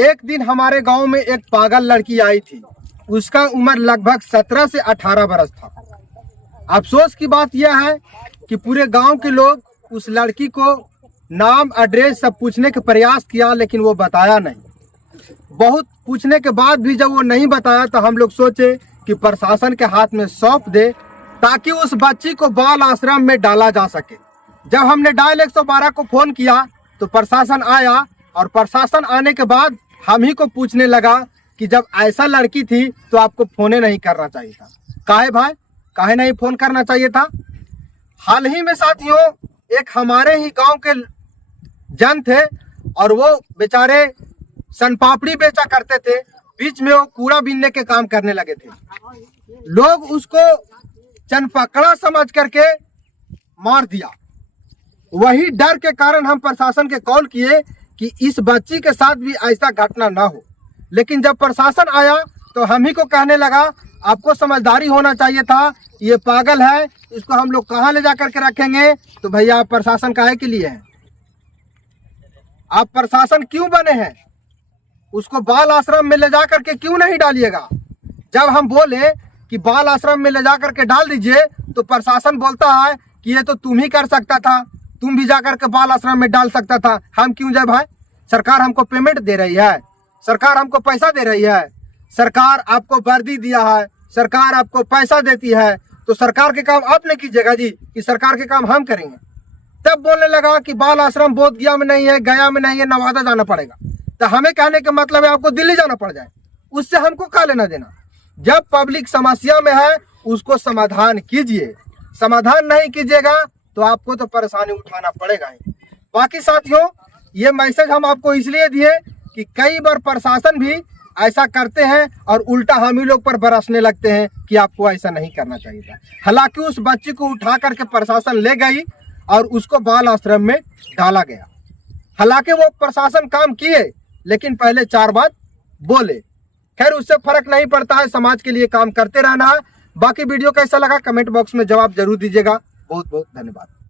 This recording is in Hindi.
एक दिन हमारे गांव में एक पागल लड़की आई थी। उसका उम्र लगभग 17 से 18 बरस था। अफसोस की बात यह है कि पूरे गांव के लोग उस लड़की को नाम, एड्रेस सब पूछने का प्रयास किया, लेकिन वो बताया नहीं। बहुत पूछने के बाद भी जब वो नहीं बताया तो हम लोग सोचे कि प्रशासन के हाथ में सौंप दे ताकि उस बच्ची को बाल आश्रम में डाला जा सके। जब हमने डायल 112 को फोन किया तो प्रशासन आया, और प्रशासन आने के बाद हम ही को पूछने लगा कि जब ऐसा लड़की थी तो आपको फोन नहीं करना चाहिए था। काहे भाई, काहे नहीं फोन करना चाहिए था? हाल ही में साथियों, एक हमारे ही गांव के जन थे और वो बेचारे सनपापड़ी बेचा करते थे। बीच में वो कूड़ा बीनने के काम करने लगे थे। लोग उसको चनपकड़ा समझ करके मार दिया। वही डर के कारण हम प्रशासन के कॉल किए कि इस बच्ची के साथ भी ऐसा घटना ना हो। लेकिन जब प्रशासन आया तो हम ही को कहने लगा आपको समझदारी होना चाहिए था, ये पागल है, इसको हम लोग कहाँ ले जा करके रखेंगे? तो भैया आप प्रशासन काहे के लिए हैं? आप प्रशासन क्यों बने हैं? उसको बाल आश्रम में ले जा करके क्यों नहीं डालिएगा? जब हम बोले कि बाल आश्रम में ले जा करके डाल दीजिए तो प्रशासन बोलता है कि ये तो तुम ही कर सकता था, तुम भी जाकर के बाल आश्रम में डाल सकता था। हम क्यों जाए भाई? सरकार हमको पेमेंट दे रही है, सरकार हमको पैसा दे रही है, सरकार आपको वर्दी दिया है, सरकार आपको पैसा देती है, तो सरकार के काम आप नहीं कीजिएगा जी कि सरकार के काम हम करेंगे? तब बोलने लगा कि बाल आश्रम बोधगया में नहीं है, गया में नहीं है, नवादा जाना पड़ेगा। तो हमें कहने का मतलब है आपको दिल्ली जाना पड़ जाए, उससे हमको क्या लेना देना? जब पब्लिक समस्या में है उसको समाधान कीजिए, समाधान नहीं कीजिएगा तो आपको तो परेशानी उठाना पड़ेगा ही। बाकी साथियों, ये मैसेज हम आपको इसलिए दिए कि कई बार प्रशासन भी ऐसा करते हैं और उल्टा हम ही लोग पर बरसने लगते हैं कि आपको ऐसा नहीं करना चाहिए था। हालांकि उस बच्ची को उठा करके प्रशासन ले गई और उसको बाल आश्रम में डाला गया। हालांकि वो प्रशासन काम किए लेकिन पहले 4 बात बोले। खैर, उससे फर्क नहीं पड़ता है, समाज के लिए काम करते रहना है। बाकी वीडियो कैसा लगा कमेंट बॉक्स में जवाब जरूर दीजिएगा। बहुत बहुत धन्यवाद।